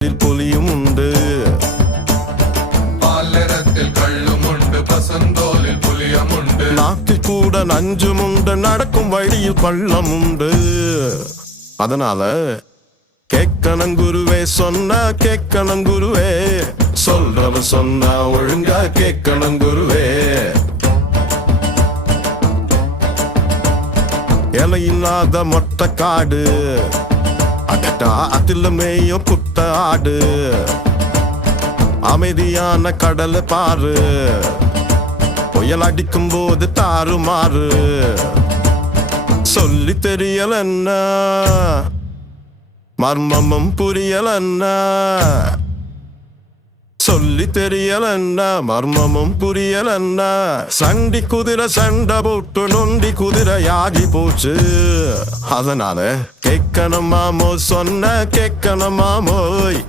புலியும் உண்டு, பாலரத்தில் கள்ளும் உண்டு, பசுந்தோலில் புலியம் உண்டு. நாக்கில் கூட நஞ்சும் உண்டு, நடக்கும் வழியில் பள்ளம் உண்டு. அதனால கேட்கணும் குருவே சொன்னா கேட்கணும் குருவே, சொல்றவ சொன்னா ஒழுங்கா கேட்கணும் குருவே. இலையில்லாத மொட்டை காடு, அடட்டா அதில் மேயும் குட்ட ஆடு. அமைதியான கடலை பாரு, புயல் அடிக்கும் போது தாறுமாறு. சொல்லி தெரியலன்னா மர்மமும் புரியலன்னா, சொல்லி தெரியலன்னா மர்மமும் புரியலன்னா. சண்டி குதிரை சண்டை போட்டு நொண்டி குதிரையாகி போச்சு. அதனால கேட்கணும் மாமோ சொன்ன கேட்கணும் மாமோய்.